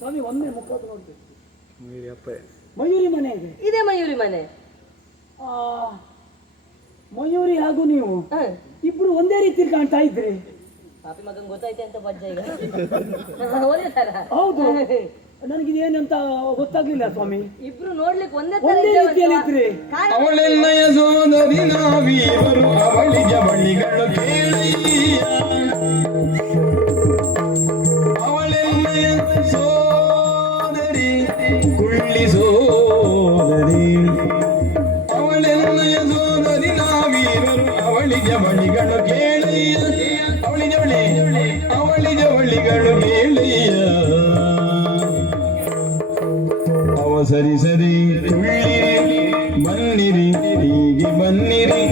ಸ್ವಾಮಿ ಒಮ್ಮೆ ಮುಖ ನೋಡ್ಬೇಕು. ಮಯೂರಿ ಮನೆ ಇದೆ. ಇದೇ ಮಯೂರಿ ಮನೆ. ಮಯೂರಿ ಹಾಗೂ ನೀವು ಇಬ್ರು ಒಂದೇ ರೀತಿಯಲ್ಲಿ ಕಾಣ್ತಾ ಇದ್ರಿ. ಪಾಪಿ ಮಗನ್ ಗೊತ್ತಾಯ್ತೆ ಅಂತ ಬಜ್ಜ ಈಗ ಒಂದೇ ತರ. ಹೌದು, ನನಗಿದೇನಂತ ಗೊತ್ತಾಗ್ಲಿಲ್ಲ ಸ್ವಾಮಿ. ಇಬ್ರು ನೋಡ್ಲಿಕ್ಕೆ ಒಂದೇ ರೀತಿಯಲ್ಲಿದ್ರಿ. ಅವಳೆಲ್ಲಯ ಸೋದರಿ ನಾವೀವರು ಅವಳಿಗೆ ಬಳಿಗಳು ಕೇಳಯ್ಯ. ಅವಳೆಲ್ಲಯ ಸೋದರಿ ಕುಳ್ಳಿ ಸೋದರಿ. ಅವಳೆಲ್ಲಯ ಸೋದರಿ ನಾವೀವರು ಅವಳಿಗೆ ಬಳಿಗಳು ಕೇಳಯ್ಯ. ಅವಳಿಗೆ ಬಳಿಗಳು ಕೇಳಯ್ಯ. ಸರಿ ಸರಿ ತುಳ್ಳಿರಿ ಬನ್ನಿರಿ ಹೀಗೆ ಬನ್ನಿರಿ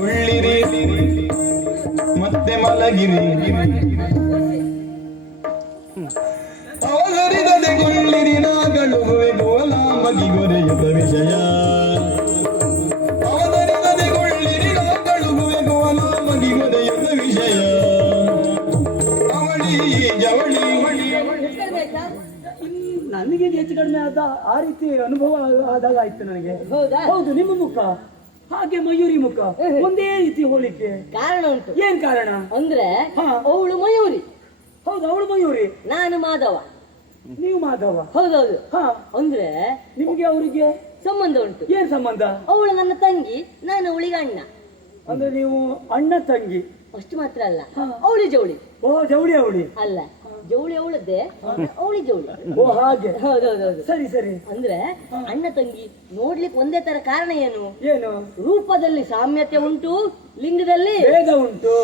ಉಳ್ಳಿರಿ ಮತ್ತೆ ಮಲಗಿರಿ. ಅವಸರಿದದೆ ಕೊಳ್ಳಿರಿ ನಾಗಳುವೆ ಗೋಲ ಮಗಿಗೊರೆಯುತ್ತ ವಿಷಯ. ಅವಸರಿದದೆ ಕೊಳ್ಳಿರಿ ನಾಗಳುವೆ ಗೋಲ ಮಗಿಗೊರೆಯುತ್ತ ವಿಷಯ. ಅವಳಿ ಜವಳಿ ನನಗೆ ಹೆಚ್ಚು ಕಡಿಮೆ ಆದ ಆ ರೀತಿ ಅನುಭವ ಆದಾಗ ಆಯ್ತು ನನಗೆ. ಹೌದು, ನಿಮ್ಮ ಮುಖ ಹಾಗೆ ಮಯೂರಿ ಮುಖ ಒಂದೇ ರೀತಿ ಹೋಲಿಕೆ. ಕಾರಣ ಉಂಟು. ಏನ್ ಕಾರಣ ಅಂದ್ರೆ ಅವಳು ಮಯೂರಿ. ಹೌದು, ಅವಳು ಮಯೂರಿ, ನಾನು ಮಾಧವ. ನೀವು ಮಾಧವ. ಹೌದೌದು. ಅಂದ್ರೆ ನಿಮ್ಗೆ ಅವರಿಗೆ ಸಂಬಂಧ ಉಂಟು. ಏನ್ ಸಂಬಂಧ? ಅವಳು ನನ್ನ ತಂಗಿ, ನಾನು ಅವಳಿಗೆ ಅಣ್ಣ. ಅಂದ್ರೆ ನೀವು ಅಣ್ಣ ತಂಗಿ. ಅಷ್ಟು ಮಾತ್ರ ಅಲ್ಲ, ಅವಳಿ ಜವಳಿ. ಓ, ಜವಳಿ ಅವಳಿ ಅಲ್ಲ, ಜವಳಿ ಅವಳದ್ದೆ, ಅವಳಿ ಜವಳಿ. ಓ ಹಾಗೆ. ಹೌದೌದೌದು. ಸರಿ ಸರಿ. ಅಂದ್ರೆ ಅಣ್ಣ ತಂಗಿ ನೋಡ್ಲಿಕ್ಕೆ ಒಂದೇ ತರ. ಕಾರಣ ಏನು? ಏನು? ರೂಪದಲ್ಲಿ ಸಾಮ್ಯತೆ ಉಂಟು, ಲಿಂಗದಲ್ಲಿ ಭೇದ ಉಂಟು.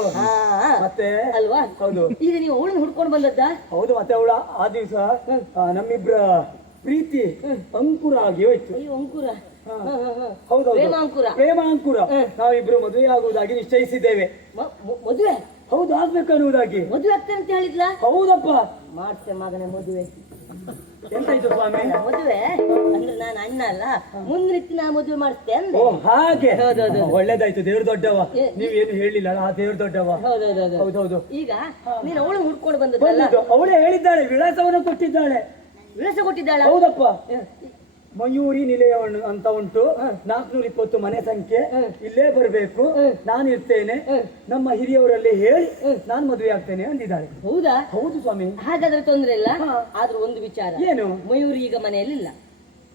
ಮತ್ತೆ ಅಲ್ವಾ? ಹೌದು. ಈಗ ನೀವು ಅವಳನ್ನ ಹುಡ್ಕೊಂಡು ಬಂದದ್ದ? ಹೌದು. ಮತ್ತೆ ಅವಳ ಆ ದಿವಸ ನಮ್ಮಿಬ್ರ ಪ್ರೀತಿ ಅಂಕುರ ಆಗಿ ಹೋಯ್ತು. ಅಯ್ಯೋ, ಅಂಕುರ. ಹೌದೌದು, ಪ್ರೇಮಾಂಕುರ. ನಾವಿಬ್ರು ಮದುವೆ ಆಗುವುದಾಗಿ ನಿಶ್ಚಯಿಸಿದ್ದೇವೆ. ಮದುವೆ? ಹೌದು, ಆಗ್ಬೇಕನ್ನುವುದಾಗಿ. ಮದುವೆ ಆಗ್ತೇನೆ ಅಂತ ಹೇಳಿದ್ಲ? ಹೌದಪ್ಪ. ಮಾಡ್ತೆ ಮಗನೇ ಮದುವೆ. ಎಂತಾಯ್ತು ಸ್ವಾಮಿ? ಮದುವೆ ಅಂದ್ರೆ ನಾನು ಅಣ್ಣ ಅಲ್ಲ, ಮುಂದಿನ ನಾ ಮದುವೆ ಮಾಡಿಸ್ತೇ ಅಂದ್ರೆ. ಓ ಹಾಗೆ. ಒಳ್ಳೇದಾಯ್ತು, ದೇವ್ರ ದೊಡ್ಡವ. ನೀವೇನು ಹೇಳಿಲ್ಲ, ಆ ದೇವ್ರ ದೊಡ್ಡವ. ಹೌದೌದು. ಈಗ ನೀನು ಅವಳು ಹುಡ್ಕೊಂಡು ಬಂದದ್ದಲ್ಲ? ಅವಳೇ ಹೇಳಿದ್ದಾಳೆ, ವಿಳಾಸವನ್ನು ಕೊಟ್ಟಿದ್ದಾಳೆ. ವಿಳಾಸ ಕೊಟ್ಟಿದ್ದಾಳ? ಹೌದಪ್ಪ. ಮಯೂರಿ ನಿಲಯ ಅಂತ ಉಂಟು, 420 ಮನೆ ಸಂಖ್ಯೆ. ಇಲ್ಲೇ ಬರ್ಬೇಕು, ನಾನು ಇರ್ತೇನೆ, ನಮ್ಮ ಹಿರಿಯವರಲ್ಲಿ ಹೇಳಿ ನಾನು ಮದುವೆ ಆಗ್ತೇನೆ ಅಂದಿದ್ದಾಳೆ. ಹೌದಾ? ಹೌದು ಸ್ವಾಮಿ. ಹಾಗಾದ್ರೆ ತೊಂದ್ರೆ ಇಲ್ಲ. ಆದ್ರೂ ಒಂದು ವಿಚಾರ. ಏನು? ಮಯೂರಿ ಈಗ ಮನೆಯಲ್ಲಿಲ್ಲ.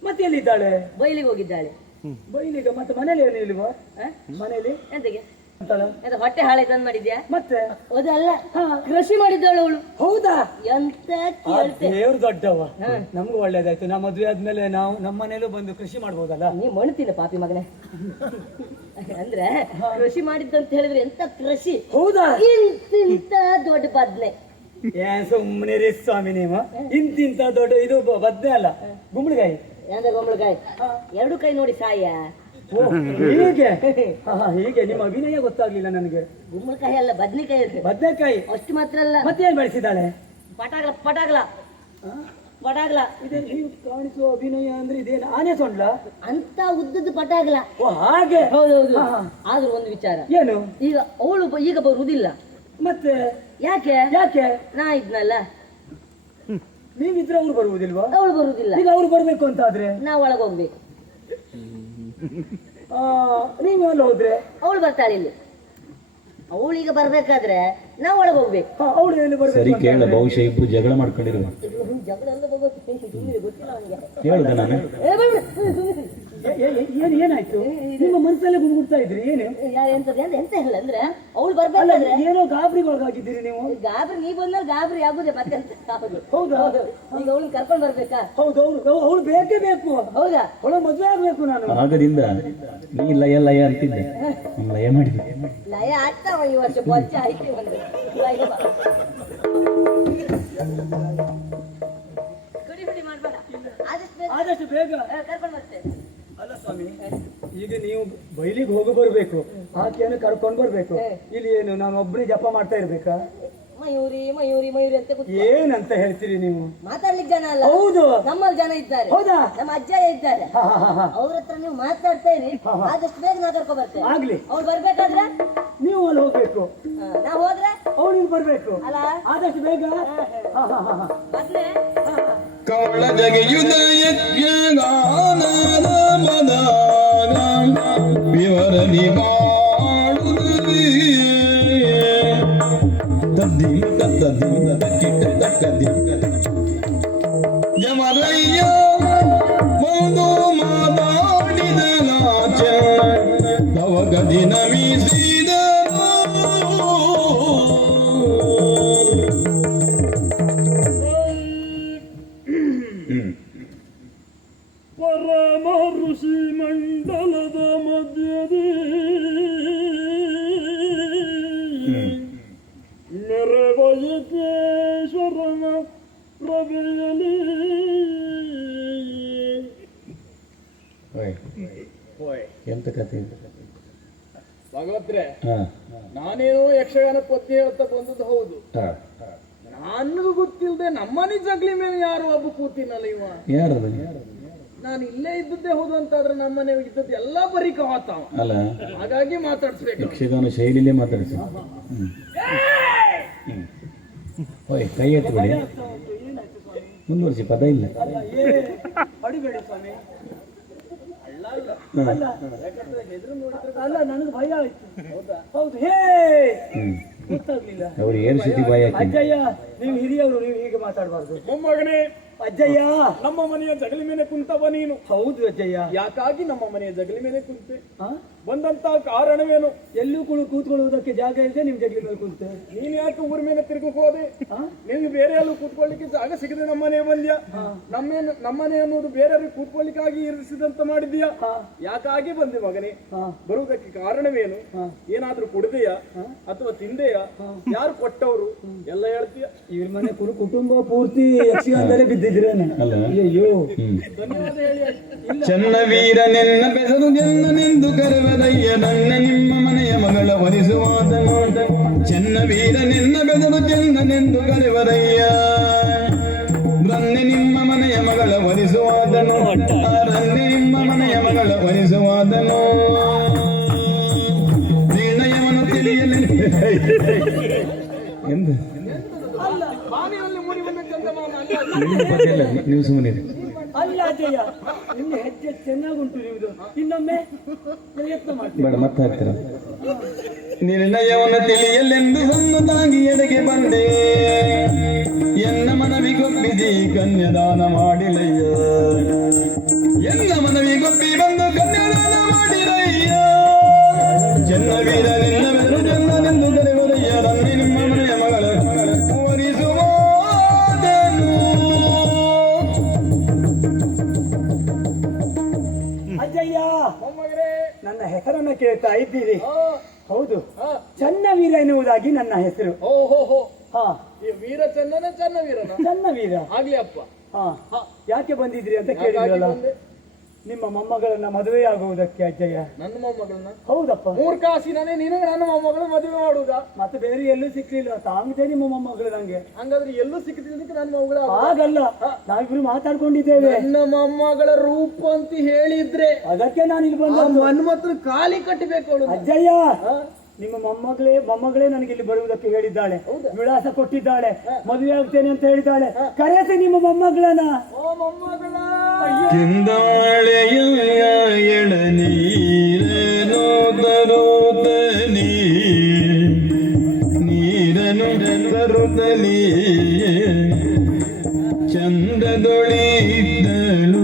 ಮತ್ತೆ ಎಲ್ಲಿದ್ದಾಳೆ? ಬಯಲಿಗೆ ಹೋಗಿದ್ದಾಳೆ. ಬಯಲಿಗೆ? ಮತ್ತೆ ಮನೇಲಿ ಏನು ಇಲ್ವಾ? ಮನೇಲಿ ಎಂತಗೆ ಹೊಟ್ಟೆ ಹಾಳೆ ತಂದ್ ಮಾಡಿದ್ಯಾ? ಮತ್ತೆ ಅದಲ್ಲ, ಕೃಷಿ ಮಾಡಿದ್ದಾಳು ಅವಳು. ಹೌದಾ? ಎಂತ ಕೇಳ್ತೆ. ದೇವ್ರು ದೊಡ್ಡವ. ನಮ್ಗೂ ಒಳ್ಳೇದಾಯ್ತು. ನಾ ಮದುವೆ ಆದ್ಮೇಲೆ ನಾವು ನಮ್ಮ ಮನೇಲೂ ಬಂದು ಕೃಷಿ ಮಾಡ್ಬೋದಲ್ಲ? ನೀ ಮಣ್ತಿಲ್ಲ ಪಾಪಿ ಮಗನೇ. ಅಂದ್ರೆ ಕೃಷಿ ಮಾಡಿದ್ದಂತ ಹೇಳಿದ್ರೆ ಎಂತ ಕೃಷಿ? ಹೌದಾ? ಇಂತಿಂತ ದೊಡ್ಡ ಬದ್ನೆ. ಏನ್ ಸುಮ್ಮನೆ ರೀ ಸ್ವಾಮಿ ನೀವು. ಇಂತಿಂತ ದೊಡ್ಡ ಇದು ಬದ್ನೆ ಅಲ್ಲ, ಗುಂಬಳಕಾಯಿ. ಅಂದ್ರೆ ಗುಂಬಳಕಾಯಿ ಎರಡು ಕೈ ನೋಡಿ ಸಾಯ. ಹೀಗೆ ಹೀಗೆ ನಿಮ್ಮ ಅಭಿನಯ ಗೊತ್ತಾಗ್ಲಿಲ್ಲ ನನಗೆ. ಗುಂಬಳಕಾಯಿ ಅಲ್ಲ, ಬದ್ನೆಕಾಯಿ. ಬದ್ನೆಕಾಯಿ ಅಷ್ಟು ಮಾತ್ರ ಅಲ್ಲ, ಮತ್ತೇನ್ ಬೆಳೆಸಿದ್ದಾಳೆ? ಪಟಾಗ್ಲ ಪಟಾಗ್ಲ ಪಟಾಗ್ಲ. ಇದೇ ಕಾಣಿಸುವ ಅಭಿನಯ ಅಂದ್ರೆ ಇದೇನು ಆನೆ ಸೊಂಡ್ಲ ಅಂತ ಉದ್ದದ ಪಟಾಗ್ಲ. ಓ ಹಾಗೆ. ಹೌದೌದು. ಆದ್ರೂ ಒಂದು ವಿಚಾರ. ಏನು? ಈಗ ಅವಳು ಈಗ ಬರುವುದಿಲ್ಲ. ಮತ್ತೆ ಯಾಕೆ? ಯಾಕೆ? ನಾ ಇದ್ನಲ್ಲ. ನೀವಿದ್ರೆ ಅವ್ರು ಬರುವುದಿಲ್ವಾ? ಅವಳು ಬರುವುದಿಲ್ಲ. ಈಗ ಅವ್ರು ಬರ್ಬೇಕು ಅಂತ ಆದ್ರೆ ನಾವು ಒಳಗೆ ಹೋಗ್ಬೇಕು. ನೀವು ಅಲ್ಲಿ ಹೋದ್ರೆ ಅವಳು ಬರ್ತಾಳೆ ಇಲ್ಲಿ. ಅವಳೀಗ ಬರ್ಬೇಕಾದ್ರೆ ನಾವು ಒಳಗೆ ಹೋಗ್ಬೇಕು. ಅವಳು ಎಲ್ಲಿ ಬರ್ಬೇಕು? ಸರಿ ಕೇಳ, ಬಹುಶಃ ಇಬ್ರು ಜಗಳ ಮಾಡ್ಕೊಂಡಿರುವ. ಜಗಳ ಎಲ್ಲ ಗೊತ್ತಿಲ್ಲ ಅವನಿಗೆ. ಕೇಳುದ ನಾನು? ಏನಾಯ್ತು? ನಿಮ್ಮ ಮನಸ್ಸಲ್ಲೇ ಗುಂಗುಡ್ತಾ ಇದ್ರಿ ಏನು? ಎಂತ ಇಲ್ಲ ಅಂದ್ರೆ ಅವಳು ಬರ್ಬೇಕಾದ್ರೆ ಏನೋ ಗಾಬರಿಗೊಳಗಾಗಿದ್ದೀರಿ ನೀವು. ಗಾಬರಿ ನೀ ಬಂದ್ರೆ ಗಾಬರಿ ಆಗುದೇ ಮತ್ತೆ. ಹೌದಾ? ಈಗ ಅವಳನ್ನ ಕರ್ಕೊಂಡ್ ಬರ್ಬೇಕಾ? ಹೌದು, ಅವಳು ಬೇಕೇ ಬೇಕು. ಹೌದಾ? ಅವಳು ಮದುವೆ ಆಗ್ಬೇಕು. ನಾನು ಆಗದಿಂದ ನೀ ಲಯ ಲಯ ಅಂತಿದ್ದೆ, ಲಯ ಮಾಡಿದ್ದೆ. ಲಯ ಆಗ್ತಾವ ಈ ವರ್ಷ. ಬಚ್ಚ ಆಯ್ತು ಬಂದ್ರೆ ಗುಡಿ ಮಾಡ್ಬೇಡ, ಆದಷ್ಟು ಬೇಗ ಕರ್ಕೊಂಡ್ ಬರ್ತೇನೆ. ಅಲ್ಲ ಸ್ವಾಮಿ, ಈಗ ನೀವು ಬಯಲಿಗೆ ಹೋಗಿ ಬರ್ಬೇಕು, ಆಕೆಯನ್ನು ಕರ್ಕೊಂಡು ಬರ್ಬೇಕು. ಇಲ್ಲಿ ಏನು ನಾನು ಒಬ್ಬನೇ ಜಪ ಮಾಡ್ತಾ ಇರ್ಬೇಕಾ? ಮಯೂರಿ ಮಯೂರಿ ಮಯೂರಿ ಅಂತ ಏನಂತ ಹೇಳ್ತೀರಿ ನೀವು? ಮಾತಾಡ್ಲಿಕ್ಕೆ ಜನ ಅಲ್ಲ. ಹೌದು, ನಮ್ಮಲ್ಲಿ ಜನ ಇದ್ದಾರೆ. ಹೌದಾ? ನಮ್ಮ ಅಜ್ಜ ಇದ್ದಾರೆ. ಅವ್ರ ಹತ್ರ ನೀವು ಮಾತಾಡ್ತಾ ಇರಿ. ಆದಷ್ಟು ಬೇಗ ನಾ ಕರ್ಕೊ ಬರ್ತೇನೆ. ಆಗ್ಲಿ. ಅವ್ರು ಬರ್ಬೇಕಾದ್ರೆ ನೀವು ಅಲ್ಲಿ ಹೋಗ್ಬೇಕು. ನಾ ಹೋದ್ರೆ ಅವನಿಗೆ ಬರ್ಬೇಕು ಅಲ್ಲ ಆದಷ್ಟು ಬೇಗ. ಮೊದ್ಲೇ ಕವಳ ಜಗೆಯುದ ಯಜ್ಞಗಾನದ ಮದಾಗ ವಿವರಣಿ ಮಾಡುವುದೇ ತದ್ದಿನ ತದ್ದಿನ ತಕ್ಕಿಟ್ಟ ತಕ್ಕದಿನ ಜಮರಯ್ಯ ಒಂದು ಮಾತಾಡಿದ ನಾಚ ತವಗದಿ ನಮಿಸಿದ ಪರಮ ಋಷಿ ಮಂಡಲದ ಮಧ್ಯದಿ ಮೆರವಯತೇಶ್ವರನ ಪ್ರಭೆಯಲಿ ಎಂತ ಕಥೆ ಭಗವತ್ರೆ, ಹಾ ನಾನೇನೋ ಯಕ್ಷಗಾನ ಪದ್ಯ ಅಂತ ಬಂದದ್ದು ಹೌದು. ಹಾ ನನಗೂ ಗೊತ್ತಿಲ್ಲದೆ ನಮ್ಮನೆ ಜಗ್ಲಿ ಮೇಲೆ ಯಾರು ಒಬ್ಬ ಕೂತಿನಲ್ಲ ಇವ. ಯಾರದು? ನಾನು ಇಲ್ಲೇ ಇದ್ದದ್ದೇ ಹೌದು ಅಂತಾದ್ರೆ ನಮ್ಮನೆ ಇದ್ದದ್ದು ಎಲ್ಲಾ ಬರೀ ಕವಾತಾವ. ಅಲ್ಲ, ಹಾಗಾಗಿ ಮಾತಾಡ್ಸ್ಬೇಕು. ಯಕ್ಷಗಾನ ಶೈಲಿಲೇ ಮಾತಾಡಿಸಿ. ಓಯ್ ಕೈ ಎತ್ತಿಬಿಡಿ, ಮುಂದುವರಿಸಿ, ಪದ ಇಲ್ಲ. ಅಡಿಬೇಡಿ ಸ್ವಾಮಿ. ಅಲ್ಲ ನನಗೆ ಭಯ ಆಯ್ತು. ಹೌದು, ಹೇ ಗೊತ್ತಾಗ್ಲಿಲ್ಲ. ಅವ್ರು ಏನು ಸ್ಥಿತಿ ಬಾಯಿ ಹಾಕಿ. ಅಜ್ಜಯ್ಯ, ನೀವು ಹಿರಿಯವರು, ನೀವು ಹೀಗೆ ಮಾತಾಡಬಾರ್ದು. ಮೊಮ್ಮಗನೇ, ಅಜ್ಜಯ್ಯ, ನಮ್ಮ ಮನೆಯ ಜಗಲಿ ಮೇಲೆ ಕುಂತವ ನೀನು. ಹೌದು ಅಜ್ಜಯ್ಯ. ಯಾಕಾಗಿ ನಮ್ಮ ಮನೆಯ ಜಗಲಿ ಮೇಲೆ ಕುಂತೆ? ಹಾ? ಬಂದಂತ ಕಾರಣವೇನು? ಎಲ್ಲೂ ಕೂತ್ಕೊಳ್ಳುವುದಕ್ಕೆ ಜಾಗ ಇದೆ, ನಿಮ್ ಜಗ್ಲಿ ಮೇಲೆ ಕುಂತೆ. ನೀನ್ ಯಾಕೆ ಊರ ಮೇಲೆ ತಿರುಗಕ್ಕೆ ಹೋದೆ? ನಿಮ್ಗೆ ಬೇರೆ ಎಲ್ಲೂ ಕೂತ್ಕೊಳ್ಳಿಕ್ಕೆ ಜಾಗ ಸಿಗದೆ ನಮ್ಮನೆ ಬಂದ್ಯಾ? ನಮ್ಮನೆ ಅನ್ನೋದು ಬೇರೆಯವ್ರಿಗೆ ಕೂತ್ಕೊಳ್ಳಿಕ್ಕಾಗಿ ಇರಿಸಿದಂತ ಮಾಡಿದ್ಯಾ? ಯಾಕಾಗಿ ಬಂದೆ ಮಗನೇ? ಬರುವುದಕ್ಕೆ ಕಾರಣವೇನು? ಏನಾದ್ರೂ ಕುಡ್ದೆಯಾ ಅಥವಾ ತಿಂದೆಯಾ? ಯಾರು ಕೊಟ್ಟವರು ಎಲ್ಲ ಹೇಳ್ತೀಯ? ಇವ್ರ ಮನೆ ಕುಟುಂಬ ಪೂರ್ತಿ ಯಕ್ಷಗಾನದಲ್ಲೇ ಬಿದ್ದಿದ್ರೇನೆ. ಅಯ್ಯೋ, ಧನ್ಯವಾದ ಹೇಳಿ. ಚನ್ನವೀರನೆನ್ನ ಬೆಸರು ಜನ್ನನೆಂದು ಕರೆವದಯ್ಯ ನನ್ನ ನಿಮ್ಮ ಮನೆಯ ಮಗಳ ವರಿಸುವಾದ ನೋಟ. ಚನ್ನವೀರನೆನ್ನ ಬೆಸರು ಜನ್ನನೆಂದು ಕರೆವದಯ್ಯ ರನ್ನೆ ನಿಮ್ಮ ಮನೆಯ ಮಗಳ ವರಿಸುವಾದನು. ರನ್ನೆ ನಿಮ್ಮ ಮನೆಯ ಮಗಳ ವರಿಸುವಾದನು. ನಿರ್ಣಯವನ್ನು ತಿಳಿಯಲಿ ಎಂದು ಬಾವಿಯಲ್ಲಿ ಮುನಿವನ್ನ ಚಂದಮಾಮ ಅಲ್ಲ. ನಿಮ್ಮ ಬಗ್ಗೆ ಇಲ್ಲ, ನೀವು ಸುಮ್ಮನೆ ಅಲ್ಲ ಅಜ್ಜಯ್ಯ, ನಿಮ್ಮ ಹೆಜ್ಜೆ ಚೆನ್ನಾಗುಂಟು. ನಿಮ್ದು ಇನ್ನೊಮ್ಮೆ ಪ್ರಯತ್ನ ಮಾಡಿ. ಬೇಡ, ಮತ್ತೆ ಹಾಕ್ತೀರ. ನಿರ್ಣಯವನ್ನು ತಿಳಿಯಲೆಂದು ಹೊನ್ನದಾಗಿ ಎಡೆಗೆ ಬಂದೆ. ಎನ್ನ ಮನವಿಗೊಪ್ಪಿಸಿ ಕನ್ಯಾದಾನ ಮಾಡಿಲಯ್ಯ. ಎನ್ನ ಮನವಿಗೊಪ್ಪಿ ಬಂದು ಕನ್ಯಾದಾನ ಮಾಡಿರಯ್ಯ. ಚೆನ್ನವೀರ ನಿನ್ನ ಬೆದರು ಚೆನ್ನನೆಂದು ಕರೆವರಯ್ಯ. ರನ್ನೆ ನಿಮ್ಮ ಮನೆಯ ಮಗಳ ವರಿಸುವಾದನು. ಅಜ್ಜಯ್ಯ, ಮೊಮ್ಮಗನೇ, ನನ್ನ ಹೆಸರನ್ನ ಕೇಳ್ತಾ ಇದ್ದೀರಿ. ಹೌದು, ಹಾ. ಚನ್ನವೀರ ಎನ್ನುವುದಾಗಿ ನನ್ನ ಹೆಸರು. ಓಹೋ, ಹಾ, ಈ ವೀರ ಚಂದನ ಚನ್ನವೀರನ ಚನ್ನವೀರ. ಆಗ್ಲಿ ಅಪ್ಪ. ಹಾ, ಯಾಕೆ ಬಂದಿದ್ರಿ ಅಂತ ಯಾಕಾಗಿ ಕೇಳಿದ್ರಲ್ಲ? ಬಂದೆ? ನಿಮ್ಮ ಮೊಮ್ಮಗಳನ್ನ ಮದುವೆಯಾಗುವುದಕ್ಕೆ ಅಜ್ಜಯ್ಯ. ನನ್ನ ಮೊಮ್ಮಗಳನ್ನ ಹೌದಪ್ಪ. ಮೂರ್ಖಾಸಿನೇ ನಿನಗೆ ನನ್ನ ಮೊಮ್ಮಗಳು ಮದುವೆ ಮಾಡುವುದಾ? ಮತ್ತೆ ಬೇರೆ ಎಲ್ಲೂ ಸಿಕ್ಲಿಲ್ಲ, ತಾಂಗಿದೆ ನಿಮ್ಮ ಮೊಮ್ಮಗಳು ನಂಗೆ. ಹಂಗಾದ್ರೆ ಎಲ್ಲೂ ಸಿಕ್ಕಿದ್ದಕ್ಕೆ ನನ್ನ ಮಗಳು ಹಾಗಲ್ಲ, ನಾವಿಬ್ರು ಮಾತಾಡ್ಕೊಂಡಿದ್ದೇವೆ. ನನ್ನ ಮೊಮ್ಮಗಳ ರೂಪ ಅಂತ ಹೇಳಿದ್ರೆ ಅದಕ್ಕೆ ನಾನು ಇಲ್ಲಿ ಬಂದ. ಮನ್ಮತ್ರ ಕಾಲಿ ಕಟ್ಟಬೇಕು ಅವಳು. ಅಜ್ಜಯ್ಯ, ನಿಮ್ಮ ಮೊಮ್ಮಗಳೇ ನನಗೆ ಇಲ್ಲಿ ಬರುವುದಕ್ಕೆ ಹೇಳಿದ್ದಾಳೆ, ವಿಳಾಸ ಕೊಟ್ಟಿದ್ದಾಳೆ, ಮದುವೆ ಆಗ್ತೇನೆ ಅಂತ ಹೇಳಿದ್ದಾಳೆ. ಕರೆಸಿ ನಿಮ್ಮ ಮೊಮ್ಮಗಳನ್ನ. ಓ ಮೊಮ್ಮಗಳ, ಕೆಂದಾಳೆಯ ಎಳನೀರನು ತರುತ್ತಲೀ. ನೀರನು ತರುತ್ತಲೀ. ಚಂದದೊಳಿದ್ದಳು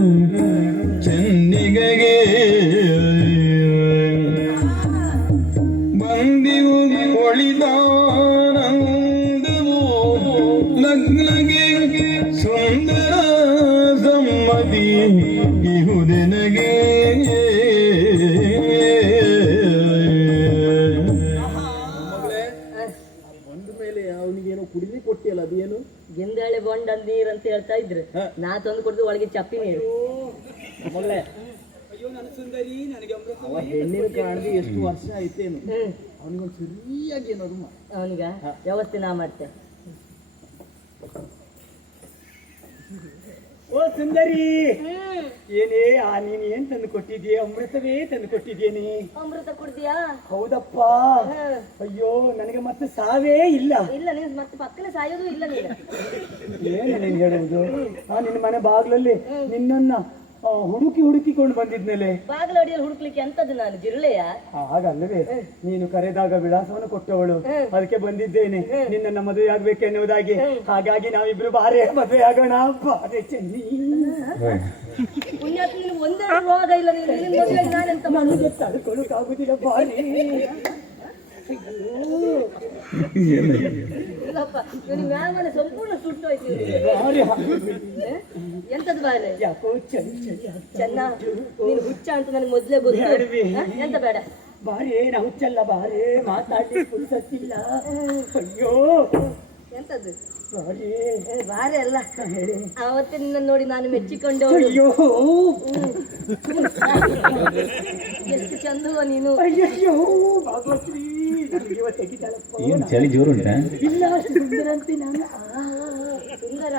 ಚಂದಿಗೆಗೆ ಬಂದಿವು ಒಳಿದಾನಂದವು. ಲಗ್ನಗೆ ಸುಂದರ ಸಮ್ಮತಿ ಇಹುದೆನಗೆ. ಬಂದ ಮೇಲೆ ಅವನಿಗೇನೋ ಕುಡಿಲಿ ಕೊಟ್ಟಿಯಲ್ಲ, ಅದೇನು? ಗಿಂದಾಳೆ ಬೊಂಡ ನೀರ್ ಅಂತ ಹೇಳ್ತಾ ಇದ್ರೆ ನಾ ತಂದು ಕೊಡ್ದು ಒಳಗೆ ಚಪ್ಪಿ ನೀರು. ಮೊದಲೇ ಅಯ್ಯೋ ನನ್ನ ಸುಂದರಿ, ನನಗೆ ಅವ ಹೆಣ್ಣಿನ ಕಾಣದಿ ಎಷ್ಟು ವರ್ಷ ಆಯ್ತೇನು? ಅವನಿಗೊಂದು ಸರಿಯಾಗಿ ಏನಾದ್ರು ಅವನಿಗ ವ್ಯವಸ್ಥೆ ನಾ ಮಾಡ್ತೆ. ಓ ಸುಂದರಿ, ಹ್ಮ್ ಏನೇ ನೀನ್ ಏನ್ ತಂದು ಕೊಟ್ಟಿದ್ಯೆ? ಅಮೃತವೇ ತಂದು ಕೊಟ್ಟಿದ್ದೇನೆ. ಅಮೃತ ಕುಡ್ದಿಯಾ? ಹೌದಪ್ಪ. ಹ್ಮ್. ಅಯ್ಯೋ, ನನಗೆ ಮತ್ತೆ ಸಾವೇ ಇಲ್ಲ. ಇಲ್ಲ ನೀನ್ ಮತ್ತೆ ಪಕ್ಕನೆ ಸಾಯೋದು ಇಲ್ಲ ನೀನು. ಏನು ನೀನ್ ಹೇಳುವುದು? ನಿನ್ನ ಮನೆ ಬಾಗ್ಲಲ್ಲಿ ನಿನ್ನನ್ನ ಹುಡುಕಿಕೊಂಡು ಬಂದಿದ್ಮೇಲೆ ಬಾಗಿಲ ಅಡಿಯಲ್ಲಿ ಹುಡುಕ್ಲಿಕ್ಕೆ ಅಂತದ್ದು ನಾನು ಜಿರುಳೆಯ? ಹಾಗಲ್ಲವೇ, ನೀನು ಕರೆದಾಗ ವಿಳಾಸವನ್ನು ಕೊಟ್ಟವಳು, ಅದಕ್ಕೆ ಬಂದಿದ್ದೇನೆ ನಿನ್ನನ್ನ ಮದುವೆ ಆಗ್ಬೇಕೆನ್ನುವುದಾಗಿ. ಹಾಗಾಗಿ ನಾವಿಬ್ರು ಬಾರೇ ಮದುವೆ ಆಗೋಣ. ಬಾರೆ ಚೆನ್ನಿ. ಪುಣ್ಯಾತ್ಮ, ನಿನಗೆ ಒಂದೆರಡು ರೋಗ ಇಲ್ಲ, ನೀನು ಮದುವೆ ನಾನೆಂತ ನನಗೆ ತಡ್ಕೊಳ್ಳೋಕ್ಕಾಗುದಿಲ್ಲ. ಬಾರಿ ಇಲ್ಲಪ್ಪ, ಇವನಿಗೆ ಮ್ಯಾಲ ಮೇಲೆ ಸಂಪೂರ್ಣ ಸುಟ್ಟೋಯ್ತು ಇವನಿಗೆ. ಎಂತದ್ದು ಬಾರೆ? ಯಾಕೋ ಚಳಿ ಚಳಿ ಚೆನ್ನ, ನೀನು ಹುಚ್ಚ ಅಂತ ನನಗೆ ಮೊದ್ಲೇ ಗೊತ್ತು. ಎಂತ ಬೇಡ ಬಾರೇ, ನಾ ಹುಚ್ಚಲ್ಲ. ಬಾರೇ, ಮಾತಾಡ್ಲಿಕ್ಕೆ ಪುರುಸತ್ತಿಲ್ಲ. ಅಯ್ಯೋ ಎಂತದ್ದು ಬಾರೇ. ಬಾರೆ ಅಲ್ಲ, ಹೇಳಿ. ಆವತ್ತೇ ನಿನ್ನ ನೋಡಿ ನಾನು ಮೆಚ್ಚಿಕೊಂಡು ಅಯ್ಯೋ ಎಷ್ಟು ಚಂದವ ನೀನು. ಅಯ್ಯಯ್ಯೋ ಭಾಗವತ್ರಿ, ನನಗೆ ಇವತ್ತು ತೆಗಿತಾಳಪ್ಪ. ಏನ್ ಚಳಿ ಜೋರುಂಟಾ? ಇಲ್ಲ, ಅಷ್ಟು ಸುಂದರಂತೆ ನಾನು. ಸುಂದರ,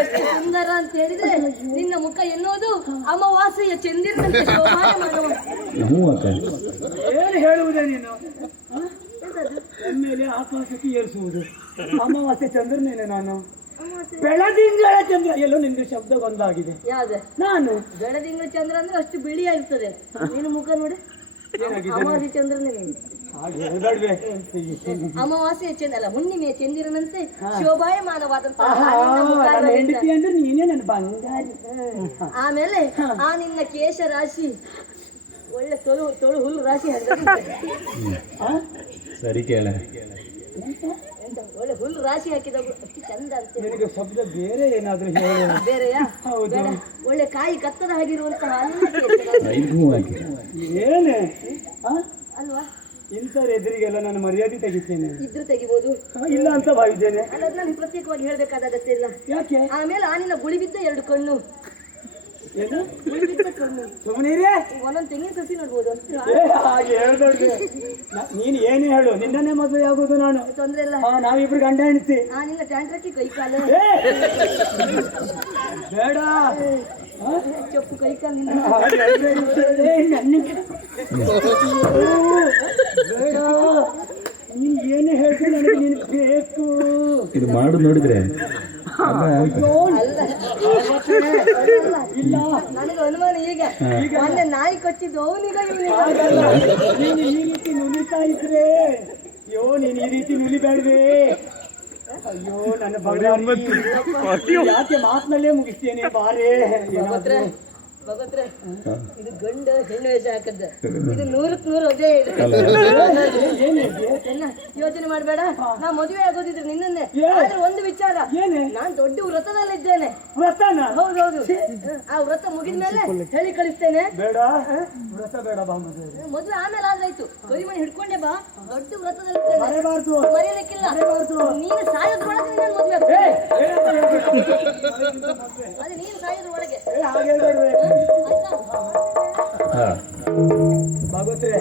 ಎಷ್ಟು ಸುಂದರ ಅಂತ ಹೇಳಿದ್ರೆ ನಿನ್ನ ಮುಖ ಎನ್ನುವುದು ಅಮಾವಾಸ್ಯೆಯ ಚಂದಿರನಂತೆ ಶೋಭಾಯಮಾನವ. ಹ್ಞೂ ಅಕ್ಕ. ಏನು ಹೇಳುವುದೇ ನೀನು? ಎಮ್ಮೆಲೆ ಆಕಾಶಕ್ಕೆ ಏರಿಸುವುದು ಅಮಾವಾಸ್ಯೆ ಚಂದ್ರನೇನೆ ನಾನು. ಬೆಳದಿಂಗಳ ಚಂದ್ರ ಎಲ್ಲೋ ನಿನ್ಗೆ ಶಬ್ದ ಬಂದಾಗಿದೆ. ಯಾವ್ದು? ನಾನು ಬೆಳದಿಂಗಳ ಚಂದ್ರ ಅಂದ್ರೆ ಅಷ್ಟು ಬಿಳಿ ಆಗಿರ್ತದೆ. ನೀನು ಮುಖ ನೋಡಿ, ಏನಾಗಿದೆ? ಅಮಾವಾಸ್ಯೆ ಚಂದ್ರನೇ ನೀನು. ಹಾಗೆ ಹೇಳ್ಬೇಡ್ವೆ. ಅಮಾವಾಸ್ಯೆಯ ಚಂದ್ರ ಅಲ್ಲ, ಹುಣ್ಣಿಮೆಯ ಚಂದಿರನಂತೆ ಶೋಭಾಯಮಾನವಾದಂತಹ ನನ್ನ ಹೆಂಡತಿ ಅಂದ್ರೆ ನೀನೇ ನನ್ನ ಬಂಗಾರಿ. ಆಮೇಲೆ ಆ ನಿನ್ನ ಕೇಶ ರಾಶಿ ಒಳ್ಳೆ ತೊಳು ಹುಲ್ಲು ರಾಶಿ ಸರಿ ಕೇಳ. ಒಳ್ಳೆ ಹುಲ್ಲು ರಾಶಿ ಹಾಕಿದ ಅಷ್ಟು ಚಂದ ಅಂತ. ನಿನಗೆ ಶಬ್ದ ಬೇರೆ ಏನಾದ್ರೂ ಹೇಳು. ಬೇರೆಯಾ? ಹೌದು. ಬೇಡ, ಒಳ್ಳೆ ಕಾಯಿ ಕತ್ತದ ಹಾಗಿರುವಂತಹ ಅನ್ನ ಕೇಶ ಐದು ಹಾಕಿ. ಏನೇ ಅಲ್ವಾ? ಇಂಥವ್ರ ಎದುರಿಗೆಲ್ಲ ನಾನು ಮರ್ಯಾದೆ ತೆಗಿತೇನೆ. ಇದ್ರು ತೆಗಿಬಹುದು, ಇಲ್ಲ ಅಂತ ಭಾವಿದ್ದೇನೆ. ಅಲ್ಲ, ನಾನು ಪ್ರತ್ಯೇಕವಾಗಿ ಹೇಳ್ಬೇಕಾದ ಅಗತ್ಯ ಇಲ್ಲ. ಯಾಕೆ? ಆಮೇಲೆ ಆ ನಿನ್ನ ಗುಳಿ ಬಿದ್ದ ಎರಡು ಕಣ್ಣು, ಏನು? ಗುಳಿ ಬಿದ್ದ ಕಣ್ಣು ಸುಮ್ಮನಿರೇ. ಒಂದೊಂದು ತೆಂಗಿನ ಸಸಿ ನೋಡ್ಬೋದು. ಹಾಗೆ ಹೇಳ್ಬೇಡ್ರಿ. ನೀನು ಏನೇ ಹೇಳು, ನಿನ್ನನ್ನೇ ಮದುವೆ ಆಗೋದು ನಾನು. ತೊಂದ್ರೆ ಇಲ್ಲ. ನಾವಿಬ್ರು ಗಂಡ ಹೆಂಡತಿ. ಆ ನಿನ್ನ ಟ್ಯಾಂಟ್ರಕ್ಕೆ ಕೈ ಕಾಲು ಬೇಡ. ಚಪ್ಪು ಕೈ ಕಾಲು ಹಾಗೆ ಹೇಳ್ಬೇಡಿ. ಬೇಡ. ನೀನ್ ಏನೇ ಹೇಳ್ತೀನಿ ನನಗೆ ನೀನು ಬೇಕು. ಇದು ಮಾಡು ನೋಡಿದ್ರೆ ಇಲ್ಲ, ನನಗೆ ಅನುಮಾನ ಈಗ ಮೊನ್ನೆ ನಾಯಿ ಕಚ್ಚಿದ್ದು ಅವನಿಗ ನೀನು ಈ ರೀತಿ ನುಲಿತಾ ಇದ್ರೆ, ಅಯ್ಯೋ ನೀನು ಈ ರೀತಿ ನುಲಿಬೇಡ್ವೆ. ಅಯ್ಯೋ ನನ್ನ ಬಂಗಾರಿ, ಯಾಕೆ ಮಾತಿನಲ್ಲೇ ಮುಗಿಸ್ತೇನೆ. ಬಾರೇ ಭಗವತ್ರೆ, ಇದು ಗಂಡು ಹೆಣ್ಣು ವೇಷ ಹಾಕದ್ದ, ಇದು 100ಕ್ಕೆ 100 ಅದೇ ಯೋಚನೆ ಮಾಡ್ಬೇಡ. ನಾ ಮದುವೆ ಆಗೋದಿದ್ರೆ ನಿನ್ನನ್ನೇ. ಆದ್ರೆ ಒಂದು ವಿಚಾರ, ನಾನ್ ದೊಡ್ಡ ವ್ರತದಲ್ಲಿದ್ದೇನೆ. ವ್ರತನ? ಹೌದೌದು. ಆ ವ್ರತ ಮುಗಿದ ಮೇಲೆ ಹೇಳಿ ಕಳಿಸ್ತೇನೆ. ಬೇಡ, ವ್ರತ ಬೇಡ. ಬಾ ಮದುವೆ ಆಮೇಲೆ ಆದ್ರಾಯ್ತು, ಕರಿಮಣಿ ಹಿಡ್ಕೊಂಡೆ ಬಾ. ದೊಡ್ಡ ವ್ರತದಲ್ಲಿದ್ದೇನೆ, ಮರೆಬಾರ್ದು. ಮರೆಯಲಿಕ್ಕಿಲ್ಲ. ನೀನು ಸಾಯೋದ್ರೊಳಗೆ ನಿನ್ನ ಮದುವೆ ಅದೇ, ನೀನು ಸಾಯೋದ್ರೊಳಗೆ. ಹಾಗೆ ಹೇಳ್ಬೇಡ್ವೆ. ಆಯ್ತಾ? ಭಾಗವತ್ರೆ,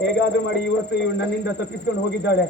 ಹೇಗಾದ್ರೂ ಮಾಡಿ ಇವತ್ತು ಇವ್ ನನ್ನಿಂದ ತಪ್ಪಿಸ್ಕೊಂಡು ಹೋಗಿದ್ದಾಳೆ.